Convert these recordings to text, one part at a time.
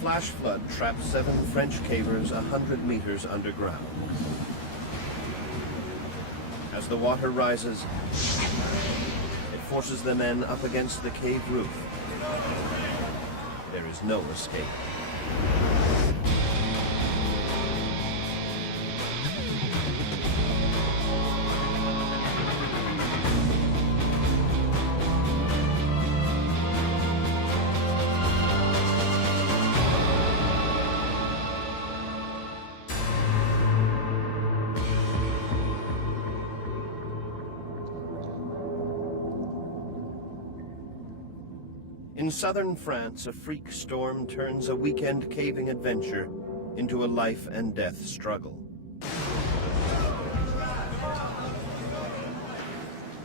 flash flood trapped 7 French cavers 100 meters underground. As the water rises, it forces the men up against the cave roof. There is no escape. In southern France, a freak storm turns a weekend caving adventure into a life and death struggle.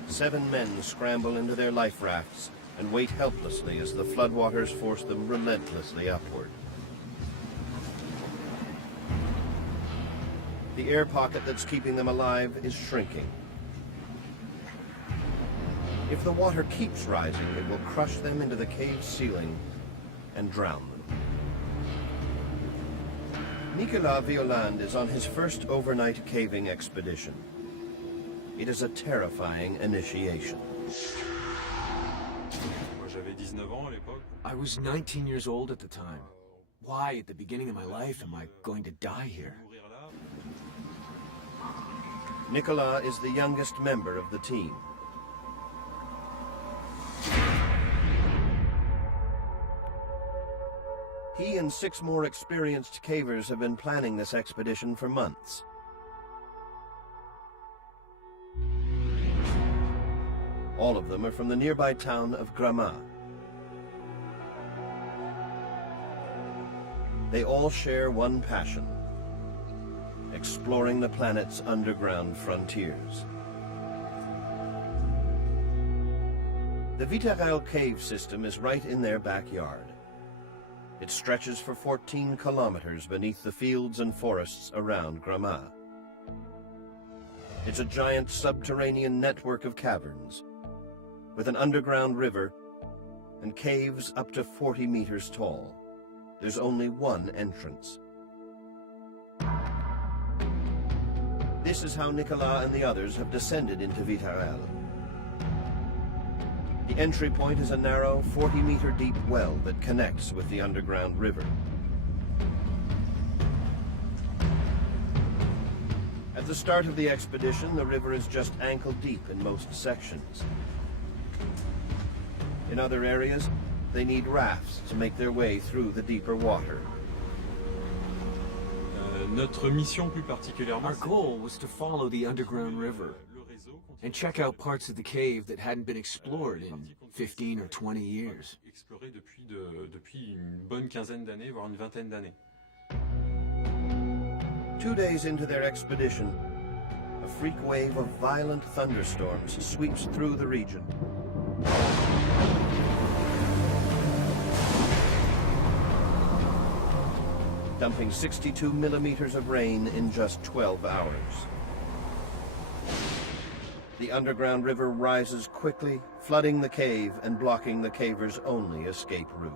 7 men scramble into their life rafts and wait helplessly as the floodwaters force them relentlessly upward. The air pocket that's keeping them alive is shrinking. If the water keeps rising, it will crush them into the cave's ceiling and drown them. Nicolas Violande is on his first overnight caving expedition. It is a terrifying initiation. I was 19 years old at the time. Why, at the beginning of my life, am I going to die here? Nicolas is the youngest member of the team. He and 6 more experienced cavers have been planning this expedition for months. All of them are from the nearby town of Gramat. They all share one passion: exploring the planet's underground frontiers. The Vitarelle cave system is right in their backyard. It stretches for 14 kilometers beneath the fields and forests around Gramat. It's a giant subterranean network of caverns, with an underground river and caves up to 40 meters tall. There's only one entrance. This is how Nicolas and the others have descended into Vitarelle. The entry point is a narrow, 40-meter deep well that connects with the underground river. At the start of the expedition, the river is just ankle-deep in most sections. In other areas, they need rafts to make their way through the deeper water. Our goal was to follow the underground river and check out parts of the cave that hadn't been explored in 15 or 20 years. 2 days into their expedition, a freak wave of violent thunderstorms sweeps through the region. Dumping 62 millimeters of rain in just 12 hours. The underground river rises quickly, flooding the cave and blocking the cavers' only escape route.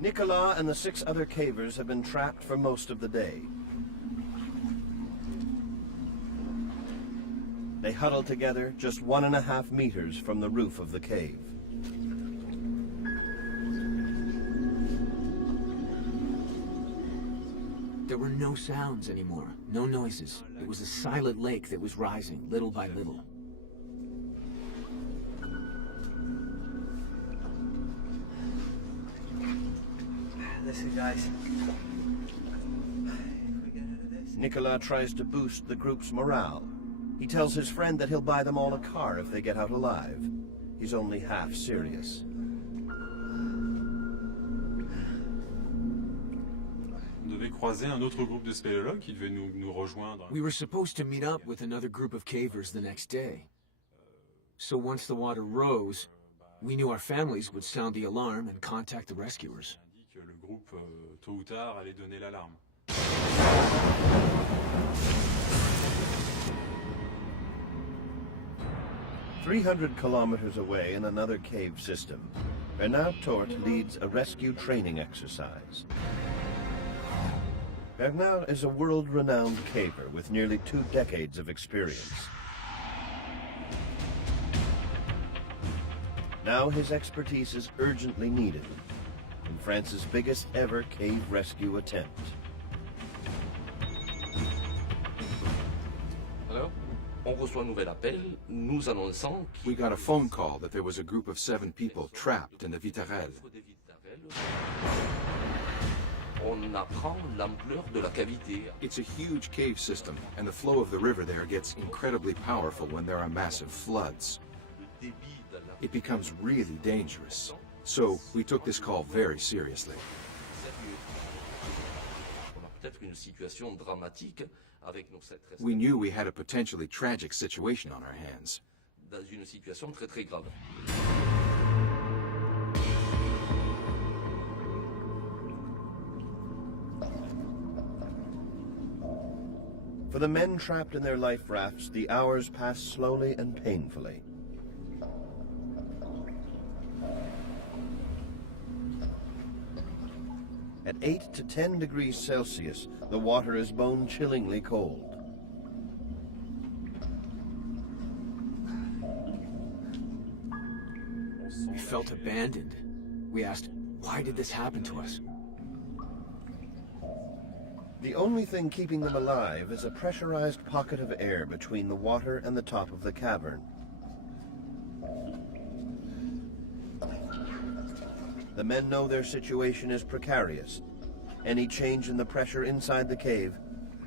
Nicolas and the 6 other cavers have been trapped for most of the day. They huddle together just 1.5 meters from the roof of the cave. There were no sounds anymore, no noises. It was a silent lake that was rising, little by little. Listen, guys. Nicolas tries to boost the group's morale. He tells his friend that he'll buy them all a car if they get out alive. He's only half serious. We were supposed to meet up with another group of cavers the next day. So once the water rose, we knew our families would sound the alarm and contact the rescuers. "300 kilometers away in another cave system, Bernard Tort leads a rescue training exercise. Bernard is a world-renowned caver with nearly 2 decades of experience. Now his expertise is urgently needed in France's biggest ever cave rescue attempt. Alors, on reçoit un nouvel appel nous annonçant We got a phone call that there was a group of 7 people trapped in the Vitarelle. on apprend l'ampleur de la cavité. It's a huge cave system, and the flow of the river there gets incredibly powerful when there are massive floods. It becomes really dangerous. So we took this call very seriously. On a peut-être une situation dramatique avec nos 7 rescapés We knew we had a potentially tragic situation on our hands. dans une situation très très grave. For the men trapped in their life rafts, the hours pass slowly and painfully. At 8 to 10 degrees Celsius, the water is bone-chillingly cold. We felt abandoned. We asked, why did this happen to us? The only thing keeping them alive is a pressurized pocket of air between the water and the top of the cavern. The men know their situation is precarious. Any change in the pressure inside the cave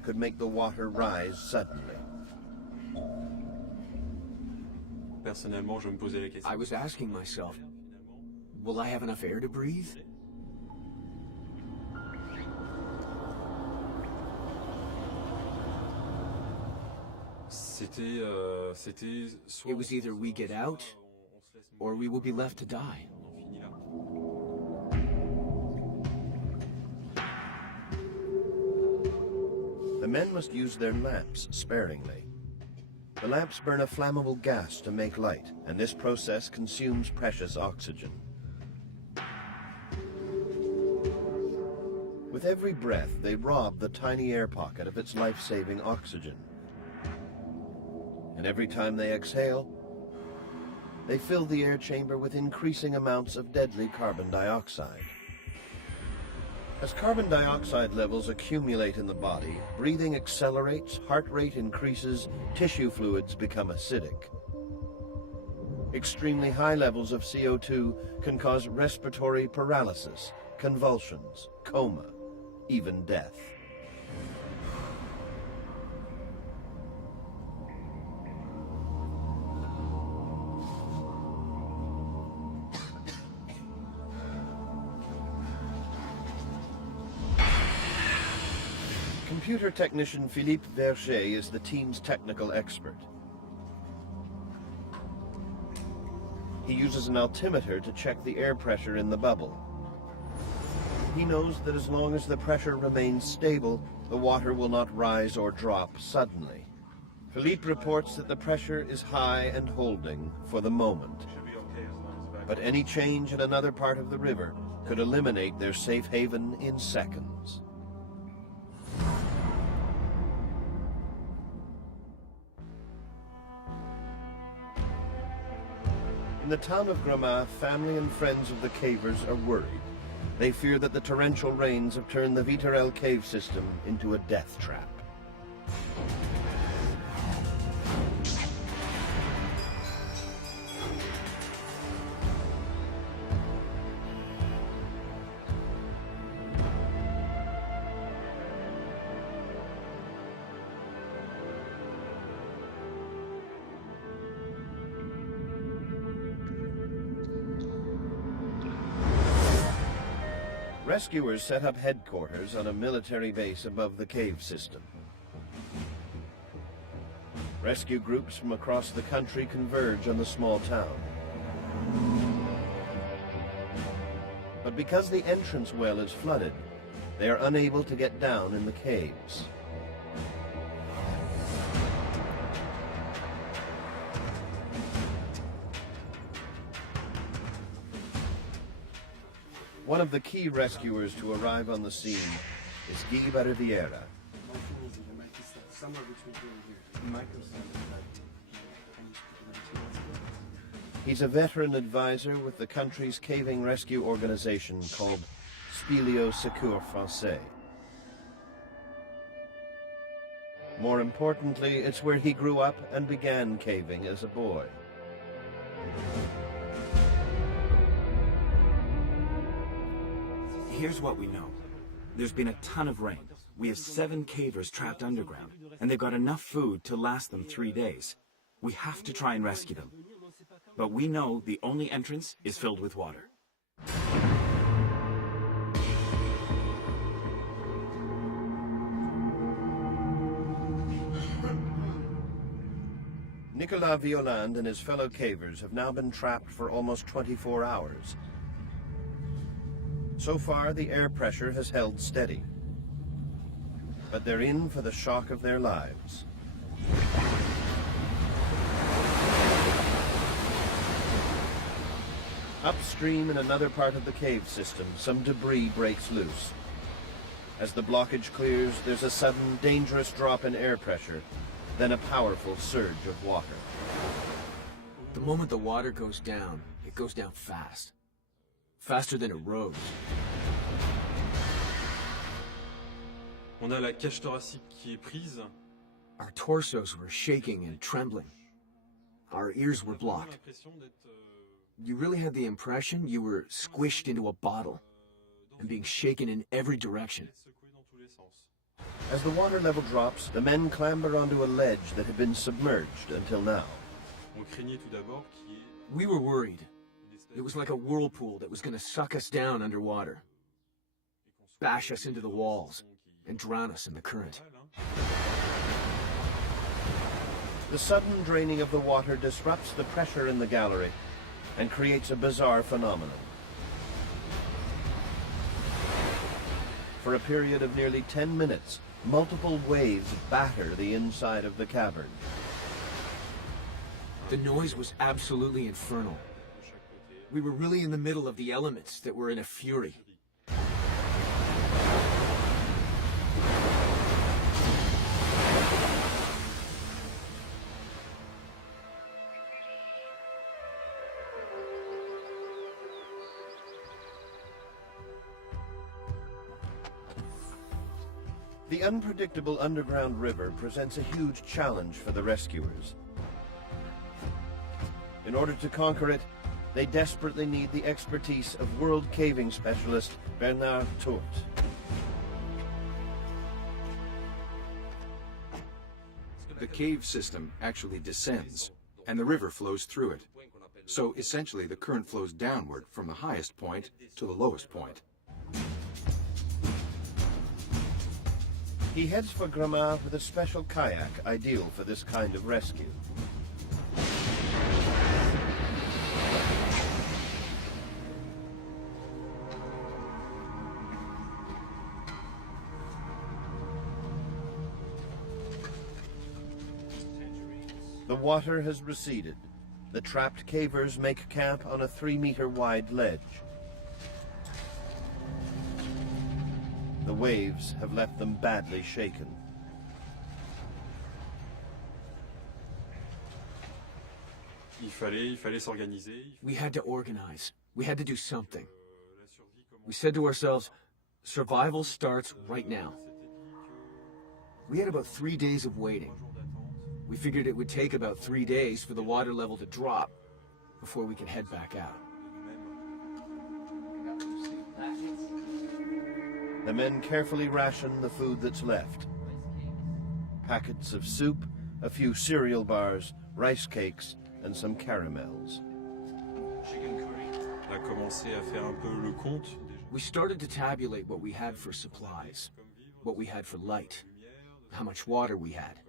could make the water rise suddenly. Personnellement, je me posais la question. I was asking myself, will I have enough air to breathe? C'était soit It was either we get out, or we will be left to die. on finit là. The men must use their lamps sparingly. The lamps burn a flammable gas to make light, and this process consumes precious oxygen. With every breath, they rob the tiny air pocket of its life-saving oxygen. And every time they exhale, they fill the air chamber with increasing amounts of deadly carbon dioxide. As carbon dioxide levels accumulate in the body, breathing accelerates, heart rate increases, tissue fluids become acidic. Extremely high levels of CO2 can cause respiratory paralysis, convulsions, coma, even death. Computer technician Philippe Verger is the team's technical expert. He uses an altimeter to check the air pressure in the bubble. He knows that as long as the pressure remains stable, the water will not rise or drop suddenly. Philippe reports that the pressure is high and holding for the moment. But any change in another part of the river could eliminate their safe haven in seconds. In the town of Gramat, family and friends of the cavers are worried. They fear that the torrential rains have turned the Vitarelle cave system into a death trap. Rescuers set up headquarters on a military base above the cave system. Rescue groups from across the country converge on the small town. But because the entrance well is flooded, they are unable to get down in the caves. One of the key rescuers to arrive on the scene is Guy Barriviera. He's a veteran advisor with the country's caving rescue organization called Spilio Secours Français. More importantly, it's where he grew up and began caving as a boy. Here's what we know. There's been a ton of rain. We have 7 cavers trapped underground, and they've got enough food to last them 3 days. We have to try and rescue them. But we know the only entrance is filled with water. Nicolas Violande and his fellow cavers have now been trapped for almost 24 hours. So far, the air pressure has held steady. But they're in for the shock of their lives. Upstream in another part of the cave system, some debris breaks loose. As the blockage clears, there's a sudden, dangerous drop in air pressure, then a powerful surge of water. The moment the water goes down, it goes down fast. Faster than it rose. On a la cage thoracique qui est prise. Our torsos were shaking and trembling. Our ears were blocked. You really had the impression you were squished into a bottle and being shaken in every direction. As the water level drops, the men clamber onto a ledge that had been submerged until now. We were worried. It was like a whirlpool that was going to suck us down underwater, bash us into the walls, and drown us in the current. The sudden draining of the water disrupts the pressure in the gallery and creates a bizarre phenomenon. For a period of nearly 10 minutes, multiple waves batter the inside of the cavern. The noise was absolutely infernal. We were really in the middle of the elements that were in a fury. The unpredictable underground river presents a huge challenge for the rescuers. In order to conquer it, they desperately need the expertise of world caving specialist Bernard Tourt. The cave system actually descends, and the river flows through it. So essentially the current flows downward from the highest point to the lowest point. He heads for Gramont with a special kayak ideal for this kind of rescue. The water has receded. The trapped cavers make camp on a 3-meter wide ledge. The waves have left them badly shaken. Il fallait s'organiser. We had to organize. We had to do something. We said to ourselves, survival starts right now. We had about 3 days of waiting. We figured it would take about 3 days for the water level to drop before we could head back out. The men carefully ration the food that's left. Packets of soup, a few cereal bars, rice cakes, and some caramels. On a commencé à faire un peu le compte. We started to tabulate what we had for supplies, what we had for light, how much water we had.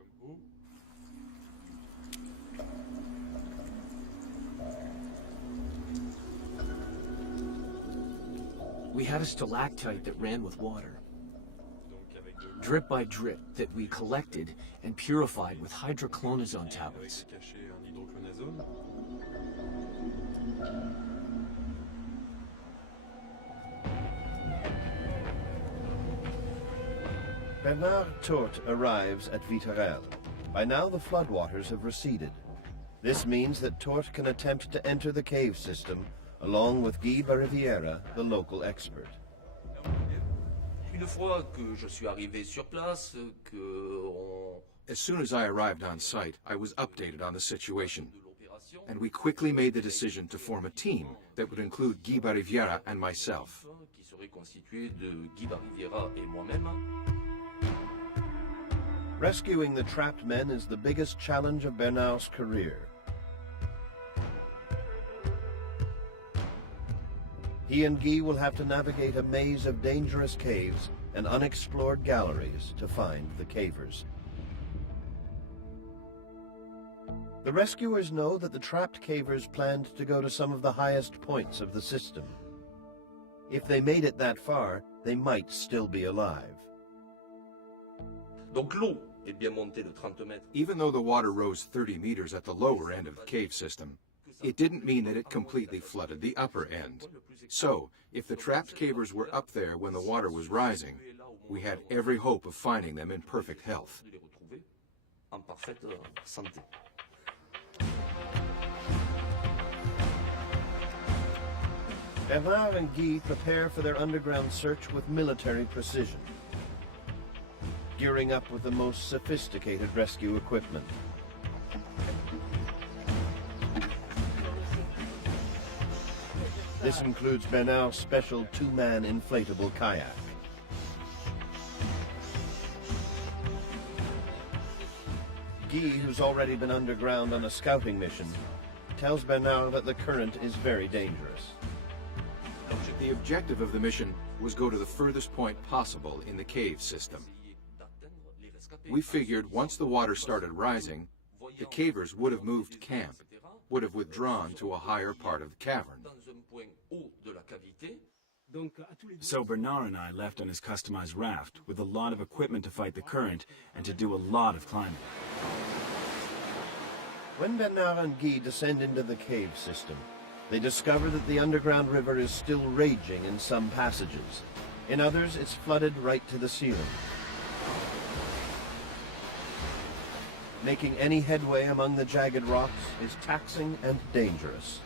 We had a stalactite that ran with water, drip by drip, that we collected and purified with hydroclonazone tablets. Bernard Tourt arrives at Viterel. By now the floodwaters have receded. This means that Tourt can attempt to enter the cave system along with Guy Bariviera, the local expert. Une fois que je suis arrivé sur place, As soon as I arrived on site, I was updated on the situation, and we quickly made the decision to form a team that would include Guy Bariviera and myself. qui serait constitué de Guy Bariviera et moi-même. Rescuing the trapped men is the biggest challenge of Bernard's career. He and Guy will have to navigate a maze of dangerous caves and unexplored galleries to find the cavers. The rescuers know that the trapped cavers planned to go to some of the highest points of the system. If they made it that far, they might still be alive. Donc l'eau est bien montée de 30 mètres. Even though the water rose 30 meters at the lower end of the cave system, it didn't mean that it completely flooded the upper end. So, if the trapped cavers were up there when the water was rising, we had every hope of finding them in perfect health. De les retrouver en parfaite santé. Bernard and Guy prepare for their underground search with military precision, gearing up with the most sophisticated rescue equipment. This includes Bernard's special two-man inflatable kayak. Guy, who's already been underground on a scouting mission, tells Bernard that the current is very dangerous. The objective of the mission was go to the furthest point possible in the cave system. We figured once the water started rising, the cavers would have moved camp, would have withdrawn to a higher part of the cavern. So Bernard and I left on his customized raft with a lot of equipment to fight the current and to do a lot of climbing. When Bernard and Guy descend into the cave system, they discover that the underground river is still raging in some passages. In others, it's flooded right to the ceiling. Making any headway among the jagged rocks is taxing and dangerous.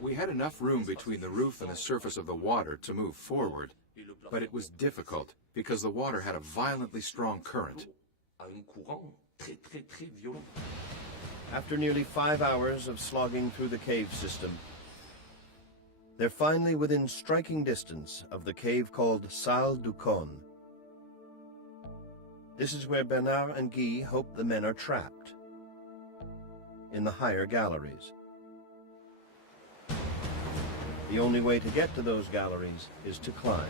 We had enough room between the roof and the surface of the water to move forward, but it was difficult because the water had a violently strong current. After nearly 5 hours of slogging through the cave system, they're finally within striking distance of the cave called Salle du Cône. This is where Bernard and Guy hope the men are trapped, in the higher galleries. The only way to get to those galleries is to climb.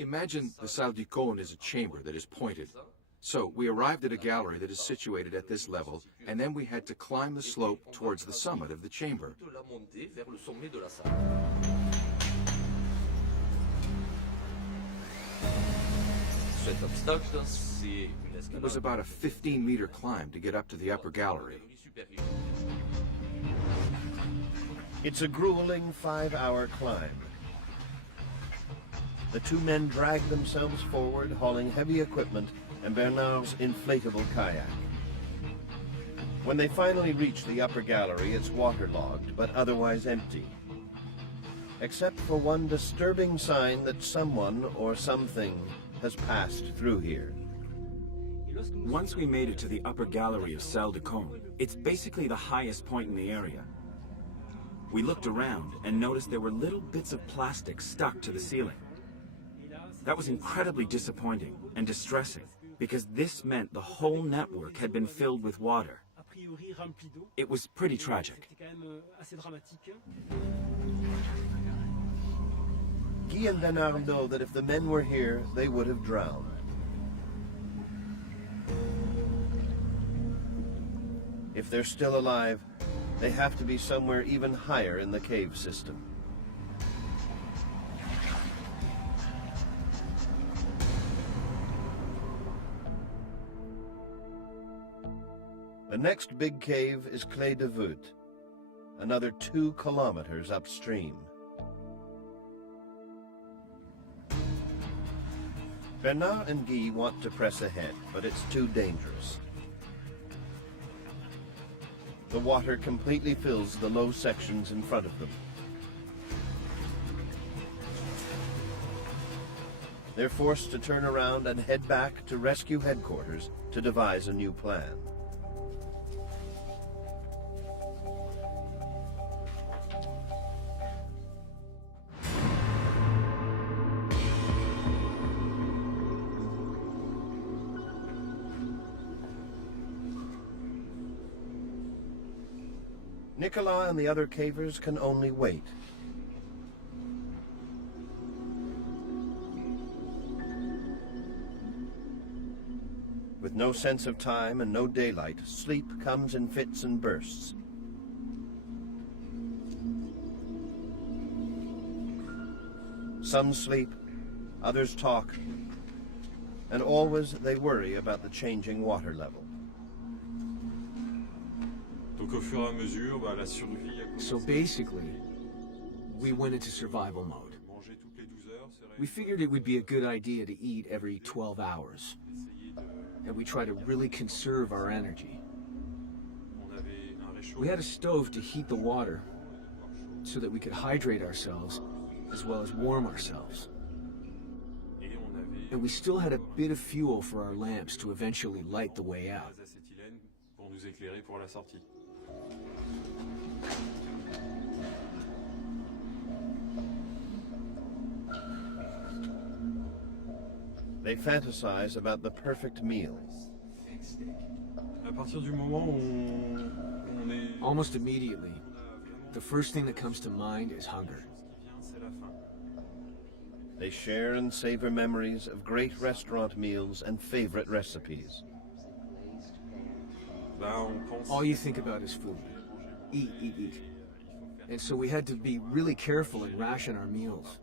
Imagine the Salle du Cône is a chamber that is pointed. So we arrived at a gallery that is situated at this level, and then we had to climb the slope towards the summit of the chamber. It was about a 15-meter climb to get up to the upper gallery. It's a grueling 5-hour climb. The two men drag themselves forward, hauling heavy equipment and Bernard's inflatable kayak. When they finally reach the upper gallery, it's waterlogged, but otherwise empty. Except for one disturbing sign that someone or something has passed through here. Once we made it to the upper gallery of Salle du Cône, it's basically the highest point in the area. We looked around and noticed there were little bits of plastic stuck to the ceiling. That was incredibly disappointing and distressing, because this meant the whole network had been filled with water. It was pretty tragic. Guy and Bernard know that if the men were here, they would have drowned. If they're still alive, they have to be somewhere even higher in the cave system. The next big cave is Clé de Voûte, another 2 kilometers upstream. Bernard and Guy want to press ahead, but it's too dangerous. The water completely fills the low sections in front of them. They're forced to turn around and head back to rescue headquarters to devise a new plan. Nicolas and the other cavers can only wait. With no sense of time and no daylight, sleep comes in fits and bursts. Some sleep, others talk, and always they worry about the changing water level. Donc au fur et à mesure, la survie a commencé. So basically, we went into survival mode. Manger toutes les 12 heures, c'est We figured it would be a good idea to eat every 12 hours. And we try to really conserve our energy. On avait un réchaud. We had a stove to heat the water so that we could hydrate ourselves as well as warm ourselves. Et on avait And we still had a bit of fuel for our lamps to eventually light the way out. gaz acétylène pour nous éclairer pour la sortie. They fantasize about the perfect meal. À partir du moment où on est Almost immediately, the first thing that comes to mind is hunger. c'est la faim. They share and savor memories of great restaurant meals and favorite recipes. On pense All you think about is food. Eat, eat, eat. And so we had to be really careful and ration our meals.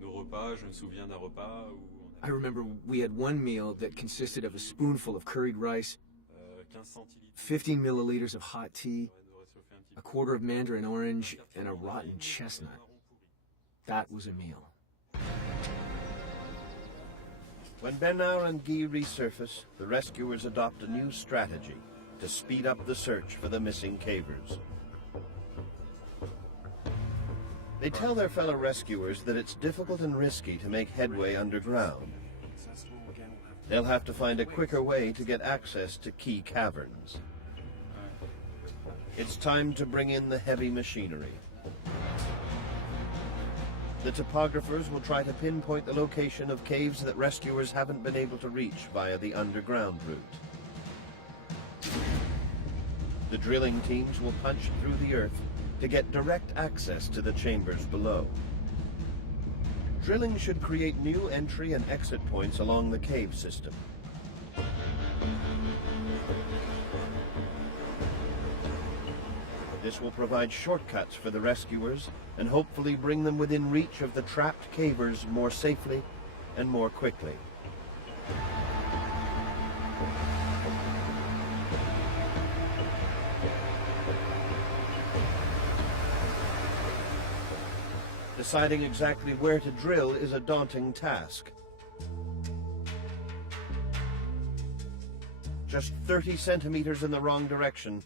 nos repas, je me souviens d'un repas où I remember we had one meal that consisted of a spoonful of curried rice, on a 15 centilitres. 15 milliliters of hot tea, On aurait chauffé un petit a quarter of mandarin orange, and a rotten chestnut. That was a meal. When Bernard and Guy resurface, the rescuers adopt a new strategy to speed up the search for the missing cavers. They tell their fellow rescuers that it's difficult and risky to make headway underground. They'll have to find a quicker way to get access to key caverns. It's time to bring in the heavy machinery. The topographers will try to pinpoint the location of caves that rescuers haven't been able to reach via the underground route. The drilling teams will punch through the earth to get direct access to the chambers below. Drilling should create new entry and exit points along the cave system. This will provide shortcuts for the rescuers and hopefully bring them within reach of the trapped cavers more safely and more quickly. Deciding exactly where to drill is a daunting task. Just 30 centimeters in the wrong direction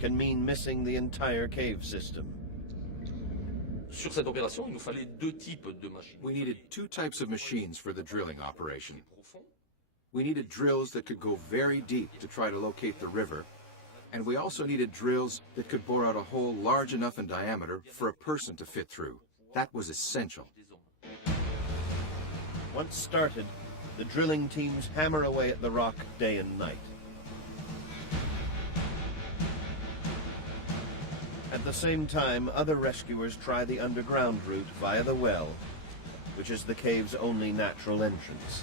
can mean missing the entire cave system. Sur cette opération, il nous fallait 2 types de machines. We needed 2 types of machines for the drilling operation. Profond. We needed drills that could go very deep to try to locate the river, and we also needed drills that could bore out a hole large enough in diameter for a person to fit through. That was essential. Once started, the drilling teams hammer away at the rock day and night. At the same time, other rescuers try the underground route via the well, which is the cave's only natural entrance.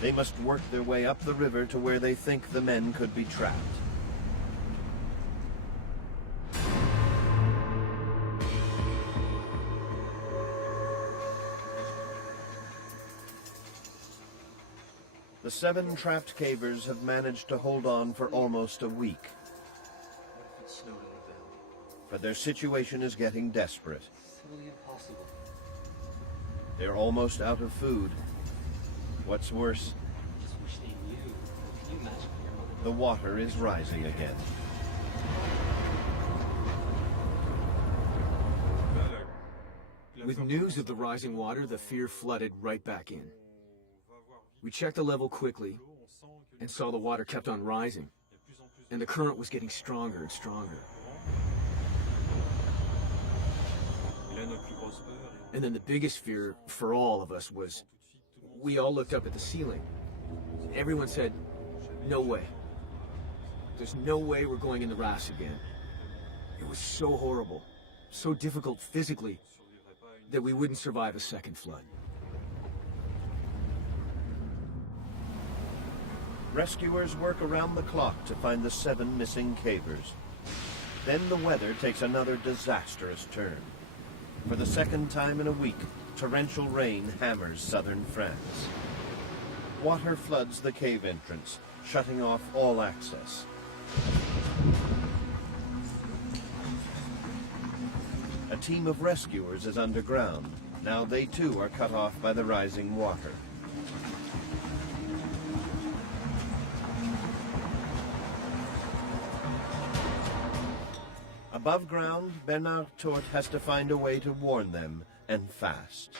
They must work their way up the river to where they think the men could be trapped. The 7 trapped cavers have managed to hold on for almost a week. But their situation is getting desperate. They're almost out of food. What's worse, the water is rising again. With news of the rising water, the fear flooded right back in. We checked the level quickly and saw the water kept on rising, and the current was getting stronger and stronger. And then the biggest fear for all of us was, we all looked up at the ceiling. Everyone said, no way. There's no way we're going in the rafts again. It was so horrible, so difficult physically, that we wouldn't survive a second flood. Rescuers work around the clock to find the 7 missing cavers. Then the weather takes another disastrous turn. For the second time in a week, torrential rain hammers southern France. Water floods the cave entrance, shutting off all access. A team of rescuers is underground. Now they too are cut off by the rising water. Above ground, Bernard Tourt has to find a way to warn them, and fast.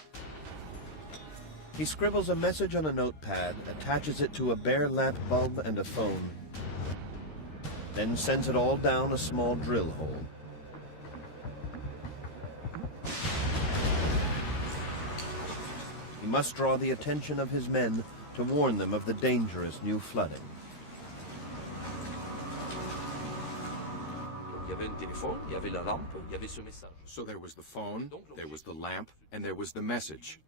He scribbles a message on a notepad, attaches it to a bare lamp bulb and a phone, then sends it all down a small drill hole. He must draw the attention of his men to warn them of the dangerous new flooding. So there was the phone, there was the lamp, and there was the message.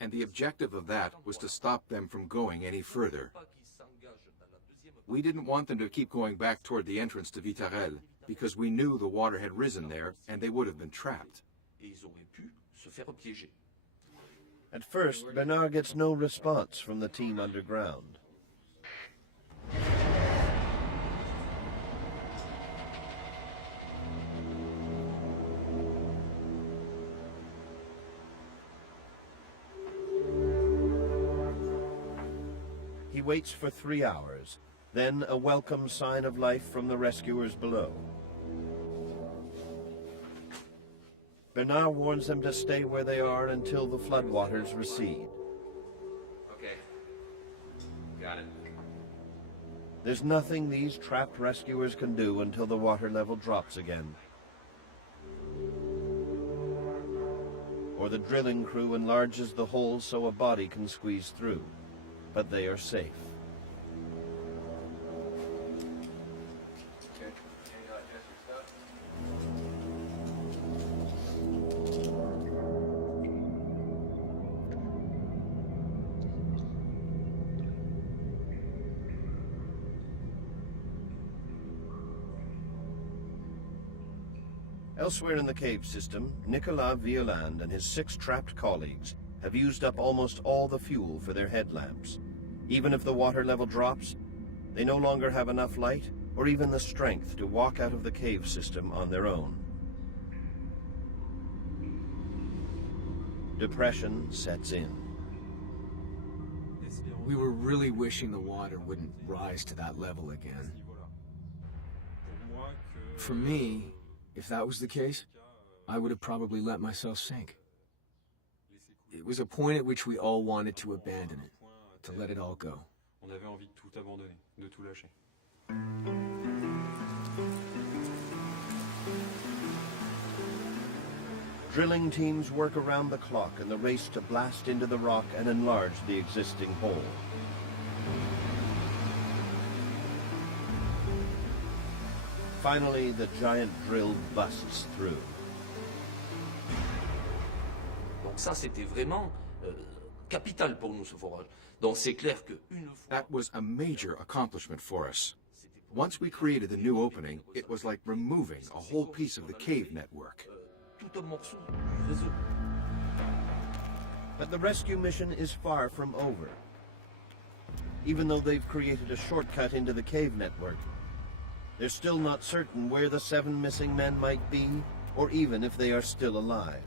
And the objective of that was to stop them from going any further. We didn't want them to keep going back toward the entrance to Vitarelle, because we knew the water had risen there and they would have been trapped. At first, Bernard gets no response from the team underground. He waits for 3 hours, then a welcome sign of life from the rescuers below. Bernard warns them to stay where they are until the floodwaters recede. Okay. Got it. There's nothing these trapped rescuers can do until the water level drops again. Or the drilling crew enlarges the hole so a body can squeeze through. But they are safe. Elsewhere in the cave system, Nicolas Violande and his 6 trapped colleagues have used up almost all the fuel for their headlamps. Even if the water level drops, they no longer have enough light or even the strength to walk out of the cave system on their own. Depression sets in. We were really wishing the water wouldn't rise to that level again. For me, if that was the case, I would have probably let myself sink. It was a point at which we all wanted to abandon it, to let it all go. On avait envie de tout abandonner, de tout lâcher. Drilling teams work around the clock in the race to blast into the rock and enlarge the existing hole. Finally, the giant drill busts through. Donc ça, c'était vraiment capital pour nous ce forage. Donc c'est clair que une fois That was a major accomplishment for us. Once we created the new opening, it was like removing a whole piece of the cave network. tout un morceau du réseau. But the rescue mission is far from over. Even though they've created a shortcut into the cave network, they're still not certain where the 7 missing men might be, or even if they are still alive.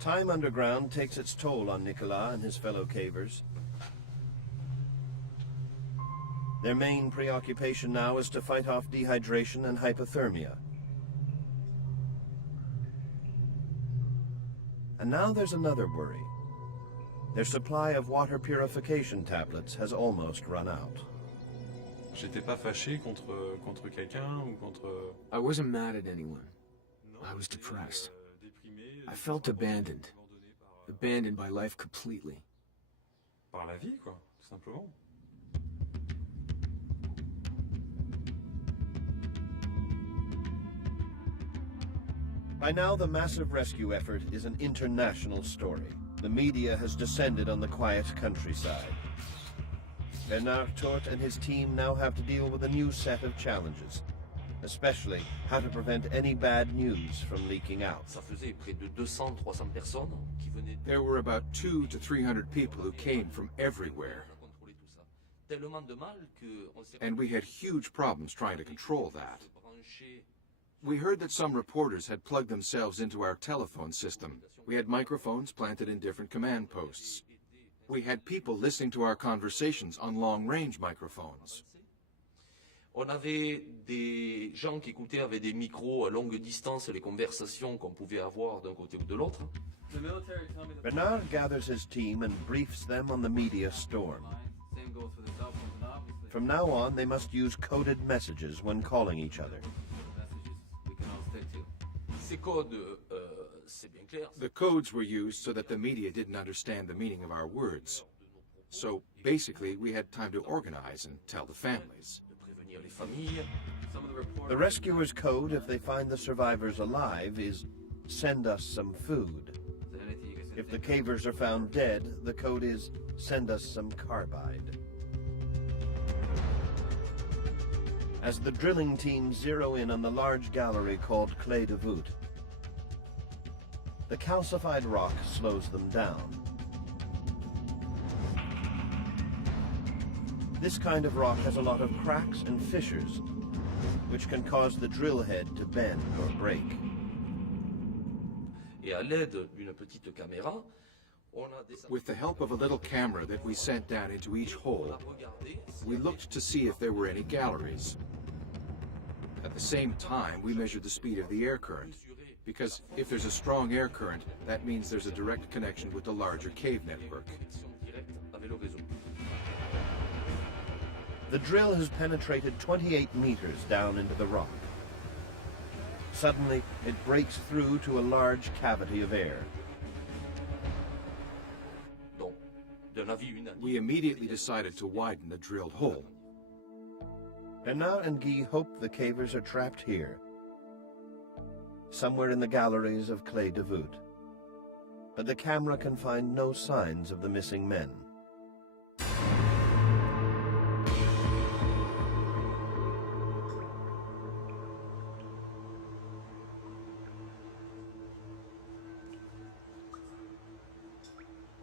Time underground takes its toll on Nicolas and his fellow cavers. Their main preoccupation now is to fight off dehydration and hypothermia. And now there's another worry. Their supply of water purification tablets has almost run out. J'étais pas fâché contre quelqu'un ou contre... I wasn't mad at anyone. I was depressed. I felt abandoned. Abandoned by life completely. Par la vie, quoi, tout simplement. By now, the massive rescue effort is an international story. The media has descended on the quiet countryside. Bernard Tourt and his team now have to deal with a new set of challenges, especially how to prevent any bad news from leaking out. Ça faisait près de 200-300 personnes qui venaient de There were about 200 to 300 people who came from everywhere, contrôler tout ça. Tellement de mal que on s'est and we had huge problems trying to control that. branché. We heard that some reporters had plugged themselves into our telephone system. We had microphones planted in different command posts. We had people listening to our conversations on long-range microphones. On avait des gens qui écoutaient avec des micros à longue distance les conversations qu'on pouvait avoir d'un côté ou de l'autre. The military tell me the Bernard gathers his team and briefs them on the media storm. same goes for the cell phones and obviously From now on, they must use coded messages when calling each other. the messages we can all stick to. Ces codes, c'est bien clair. The codes were used so that the media didn't understand the meaning of our words. So basically, we had time to organize and tell the families. De prévenir les familles. Some of the reporters The rescuer's code, if they find the survivors alive, is "Send us some food." said anything you guys If the cavers are found dead, the code is "Send us some carbide." As the drilling teams zero in on the large gallery called Clé de Voûte, the calcified rock slows them down. This kind of rock has a lot of cracks and fissures, which can cause the drill head to bend or break. Et à l'aide d'une petite caméra, on a des... With the help of a little camera that we sent down into each On hole, a regardé we looked to see if there were any galleries. At the same time, we measured the speed of the air current, because if there's a strong air current, that means there's a direct connection with the larger cave network. connexion directe avec le réseau. The drill has penetrated 28 meters down into the rock. Suddenly, it breaks through to a large cavity of air. Donc, d'un avis unanime, We immediately decided to widen the drilled hole. Bernard and Guy hope the cavers are trapped here, somewhere in the galleries of Clé de Voûte. But the camera can find no signs of the missing men.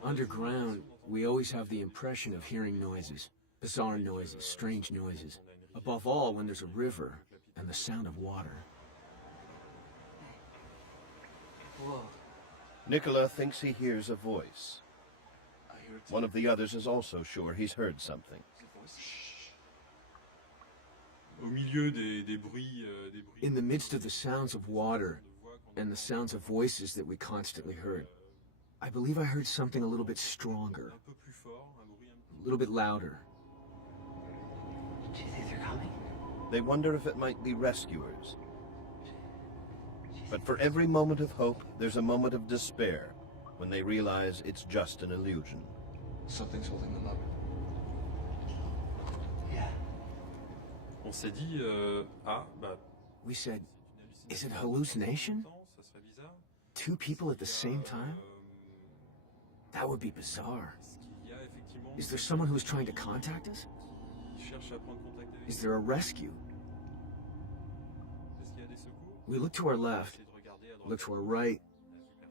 Underground, we always have the impression of hearing noises. Bizarre noises, strange noises. Above all, when there's a river and the sound of water. Whoa. Nicolas thinks he hears a voice. I hear it. One of the others is also sure he's heard something. Au milieu des bruits... In the midst of the sounds of water and the sounds of voices that we constantly heard, I believe I heard something a little bit stronger, un peu plus fort, un bruit un peu... a little bit louder. Do you think they're coming? They wonder if it might be rescuers. Do you But for every moment of hope, there's a moment of despair when they realize it's just an illusion. Something's holding them up. Yeah. On s'est dit, We said, is it hallucination? ça serait bizarre. Two people at the same time? That would be bizarre. Il y a effectivement, Is there someone who's trying to contact us? qui cherche à prendre contact avec Is there a rescue? Est-ce qu'il y a des secours? We looked to our left, Essayez de regarder à droite. looked to our right,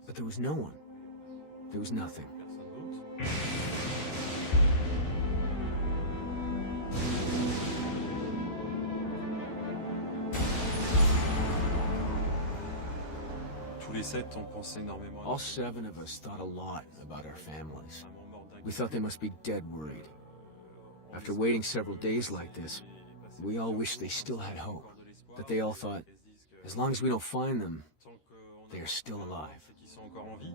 but there was no one. There was nothing. Personne d'autre. Tous les 7 ont pensé énormément à All 7 of us thought a lot about our families. vraiment mort We thought they must be dead worried. After waiting several days like this, we all wished they still had hope. That they all thought, as long as we don't find them, they are still alive. qui sont encore en vie.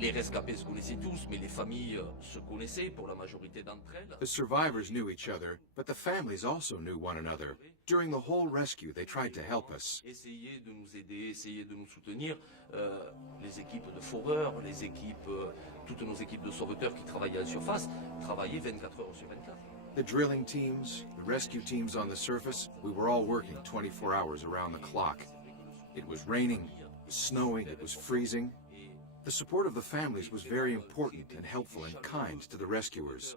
Les rescapés se connaissaient tous, mais les familles se connaissaient pour la majorité d'entre elles. The survivors knew each other, but the families also knew one another. During the whole rescue, they tried to help us. Essayer de nous aider, essayer de nous soutenir, les équipes de foreurs, les équipes, toutes nos équipes de sauveteurs qui travaillaient en surface, travaillaient 24 heures sur 24. The drilling teams, the rescue teams on the surface, we were all working 24 hours around the clock. It was raining, it was snowing, it was freezing. The support of the families was very important and helpful and kind to the rescuers.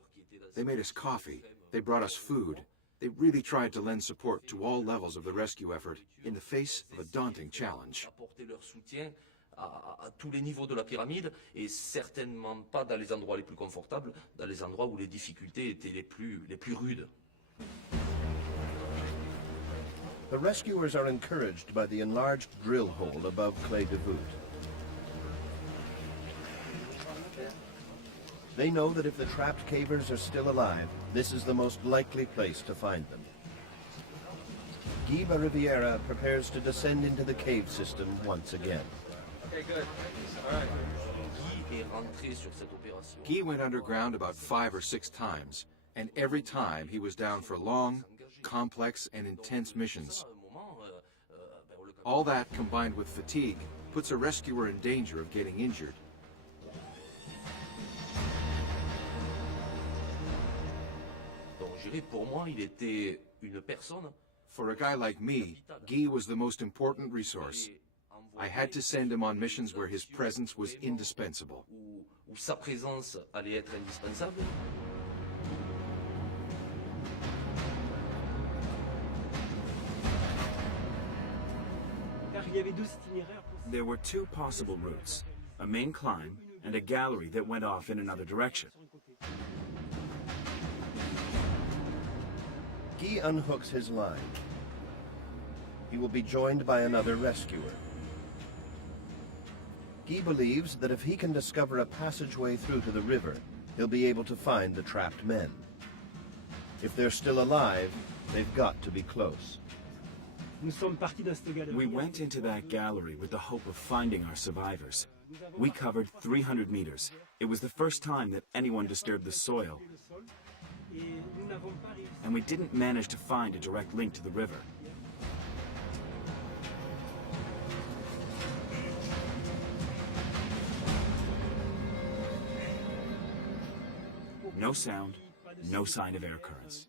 They made us coffee, they brought us food. They really tried to lend support to all levels of the rescue effort in the face of a daunting challenge. Apporter leur soutien à tous les niveaux de la pyramide et certainement pas dans les endroits les plus confortables, dans les endroits où les difficultés étaient les plus rudes. The rescuers are encouraged by the enlarged drill hole above Clé de Voûte. They know that if the trapped cavers are still alive, this is the most likely place to find them. Guy Riviera prepares to descend into the cave system once again. Okay, good. All right. Guy est rentré sur cette opération. Guy went underground about 5 or 6 times, and every time he was down for long, complex, and intense missions. All that combined with fatigue puts a rescuer in danger of getting injured. Donc, je dirais, pour moi, il était une personne. For a guy like me, Guy was the most important resource. I had to send him on missions where his presence was indispensable. Où sa présence allait être indispensable. There were 2 possible routes, a main climb and a gallery that went off in another direction. Guy unhooks his line. He will be joined by another rescuer. Guy believes that if he can discover a passageway through to the river, he'll be able to find the trapped men. If they're still alive, they've got to be close. We went into that gallery with the hope of finding our survivors. We covered 300 meters. It was the first time that anyone disturbed the soil. And we didn't manage to find a direct link to the river. No sound, no sign of air currents.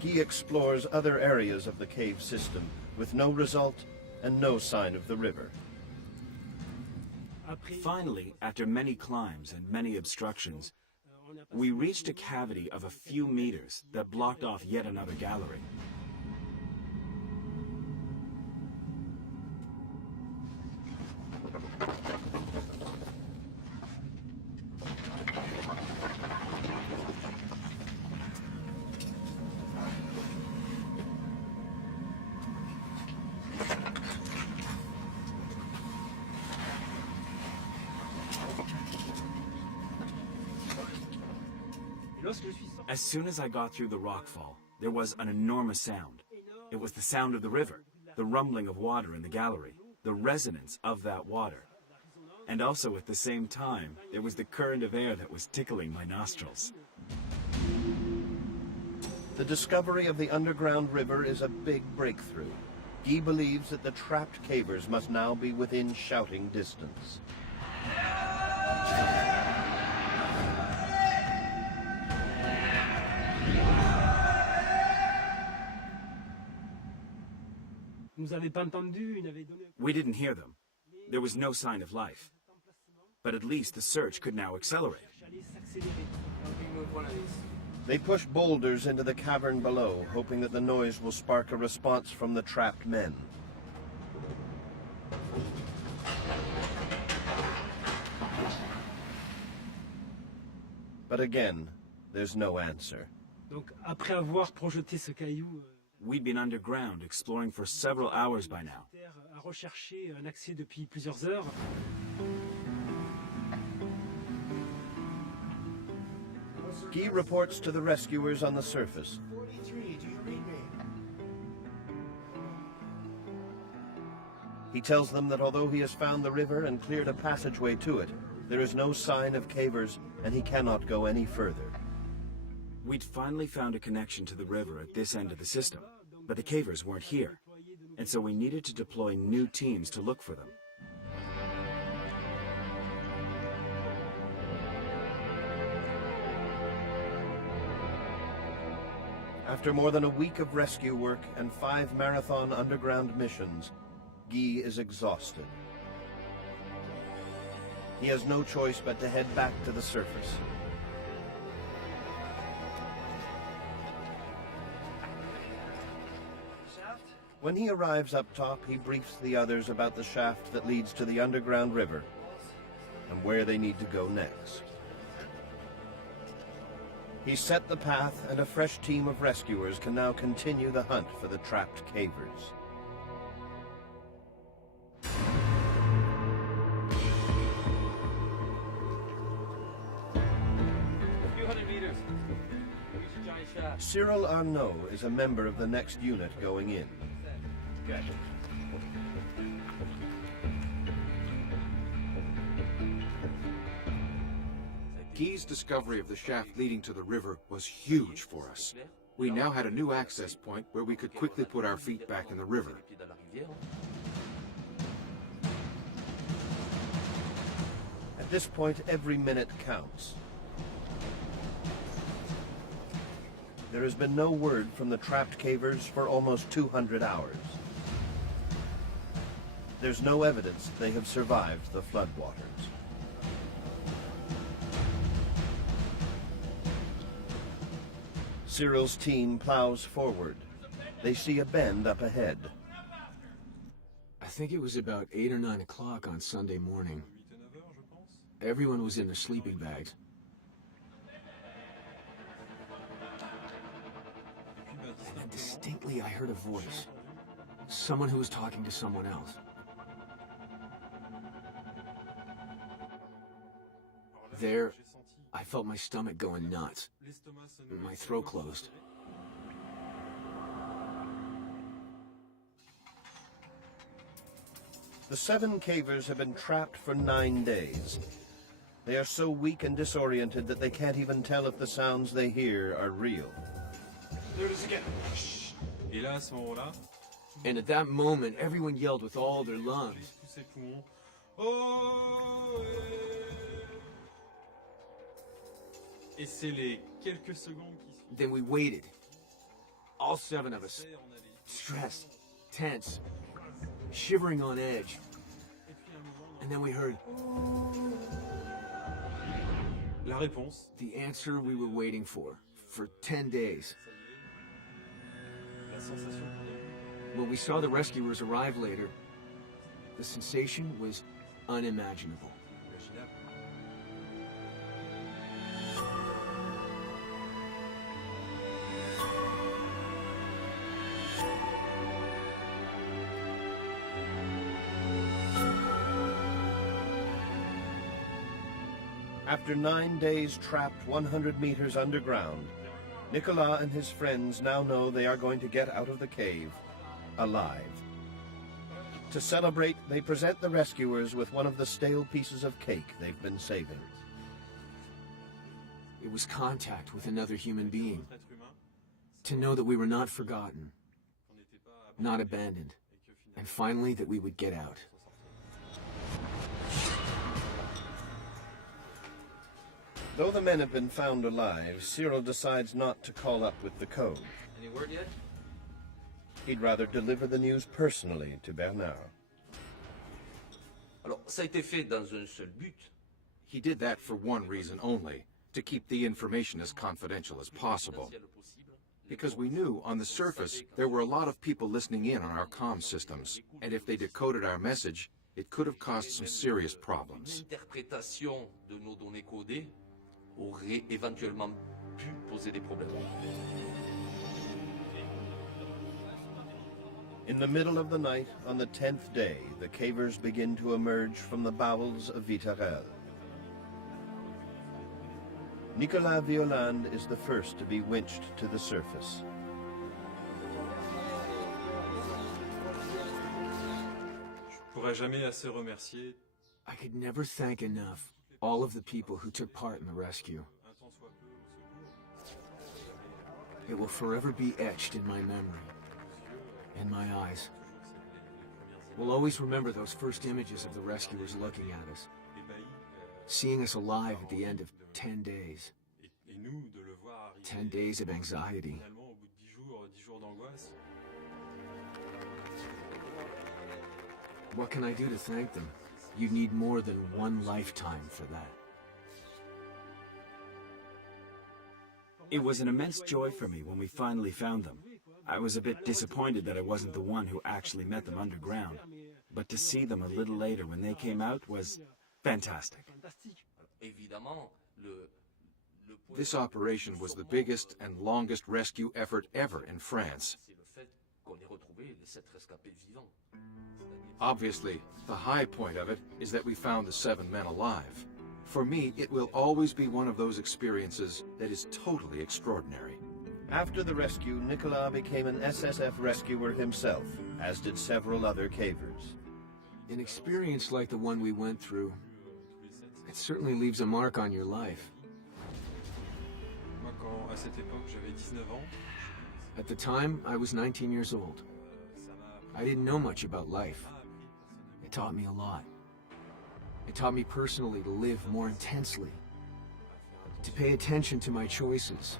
Guy explores other areas of the cave system with no result and no sign of the river. Finally, after many climbs and many obstructions, we reached a cavity of a few meters that blocked off yet another gallery. As soon as I got through the rockfall, there was an enormous sound. It was the sound of the river, the rumbling of water in the gallery, the resonance of that water. And also at the same time, there was the current of air that was tickling my nostrils. The discovery of the underground river is a big breakthrough. Guy believes that the trapped cavers must now be within shouting distance. We didn't hear them. There was no sign of life. But at least the search could now accelerate. They push boulders into the cavern below, hoping that the noise will spark a response from the trapped men. But again, there's no answer. We'd been underground exploring for several hours by now. Guy reports to the rescuers on the surface. 43, do you read me? He tells them that although he has found the river and cleared a passageway to it, there is no sign of cavers and he cannot go any further. We'd finally found a connection to the river at this end of the system, but the cavers weren't here, and so we needed to deploy new teams to look for them. After more than a week of rescue work and 5 marathon underground missions, Guy is exhausted. He has no choice but to head back to the surface. When he arrives up top, he briefs the others about the shaft that leads to the underground river and where they need to go next. He's set the path, and a fresh team of rescuers can now continue the hunt for the trapped cavers. A few hundred meters. Reach a giant shaft. Cyril Arnaud is a member of the next unit going in. Good. Guy's discovery of the shaft leading to the river was huge for us. We now had a new access point where we could quickly put our feet back in the river. At this point, every minute counts. There has been no word from the trapped cavers for almost 200 hours. There's no evidence they have survived the floodwaters. Cyril's team plows forward. They see a bend up ahead. I think it was about 8 or 9 o'clock on Sunday morning. Everyone was in their sleeping bags. And then distinctly I heard a voice. Someone who was talking to someone else. There, I felt my stomach going nuts. My throat closed. The 7 cavers have been trapped for 9 days. They are so weak and disoriented that they can't even tell if the sounds they hear are real. There it is again. Et là, à ce moment-là, And at that moment, everyone yelled with all their lungs. tous ses poumons. Oh! Et c'est les quelques secondes qui suivent. Then we waited. All 7 of us. On a les- Stressed, tense, shivering on edge. Et puis à un moment, And then we heard la réponse. the answer we were waiting for 10 days. La sensation qu'on a eue. When we saw the rescuers arrive later, the sensation was unimaginable. Imaginable. After 9 days trapped 100 meters underground, Nicolas and his friends now know they are going to get out of the cave alive. To celebrate, they present the rescuers with one of the stale pieces of cake they've been saving. It was contact with another human being. Être humain. To know that we were not forgotten, not abandoned, and finally that we would get out. Though the men have been found alive, Cyril decides not to call up with the code. Any word yet? He'd rather deliver the news personally to Bernard. Alors, ça a été fait dans un seul but. He did that for one reason only, to keep the information as confidential as possible. Because we knew, on the surface, there were a lot of people listening in on our comm systems, and if they decoded our message, it could have caused some serious problems. L'interprétation de nos données codées aurait éventuellement pu poser des problèmes. In the middle of the night, on the 10th day, the cavers begin to emerge from the bowels of Vitarel. Nicolas Violande is the first to be winched to the surface. Je pourrais jamais assez remercier I could never thank enough all of the people who took part in the rescue. un tant soit peu au secours. It will forever be etched in my memory, in my eyes. We'll always remember those first images of the rescuers looking at us, seeing us alive at the end of 10 days. Et nous, de le voir arriver 10 days of anxiety. finalement au bout de 10 jours d'angoisse. What can I do to thank them? You'd need more than one lifetime for that. It was an immense joy for me when we finally found them. I was a bit disappointed that I wasn't the one who actually met them underground, but to see them a little later when they came out was fantastic. Évidemment, This operation was the biggest and longest rescue effort ever in France. c'est le fait qu'on ait retrouvé les 7 rescapés vivants. Obviously, the high point of it is that we found the 7 men alive. For me, it will always be one of those experiences that is totally extraordinary. After the rescue, Nicolas became an SSF rescuer himself, as did several other cavers. An experience like the one we went through, it certainly leaves a mark on your life. Moi, quand à cette époque j'avais 19 ans, At the time, I was 19 years old. ça m'a I didn't know much about life. It taught me a lot. It taught me personally to live more intensely, to pay attention to my choices,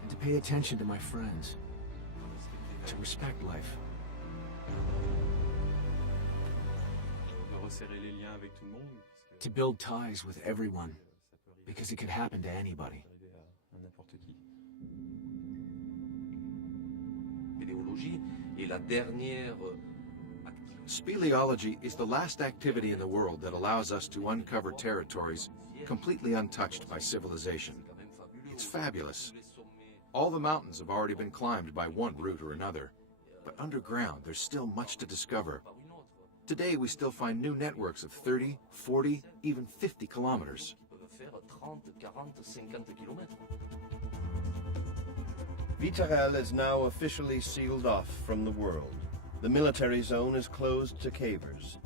and to pay attention to my friends, to respect life. de resserrer les liens avec tout le monde, To build ties with everyone, because it could happen to anybody. arriver à n'importe qui. Spéléologie est la dernière activité. Speleology is the last activity in the world that allows us to uncover territories completely untouched by civilization. It's fabulous. All the mountains have already been climbed by one route or another, but underground there's still much to discover. Today we still find new networks of 30, 40, even 50 kilometers. Peuvent faire 30, 40, 50 kilomètres. Vitarel is now officially sealed off from the world. The military zone is closed to cavers.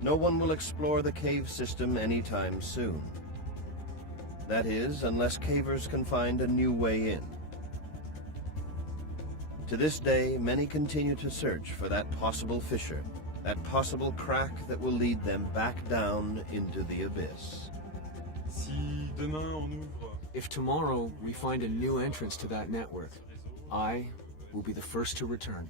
No one will explore the cave system anytime soon. That is, unless cavers can find a new way in. To this day, many continue to search for that possible fissure, that possible crack that will lead them back down into the abyss. Si demain on ouvre If tomorrow we find a new entrance to that network, I will be the first to return.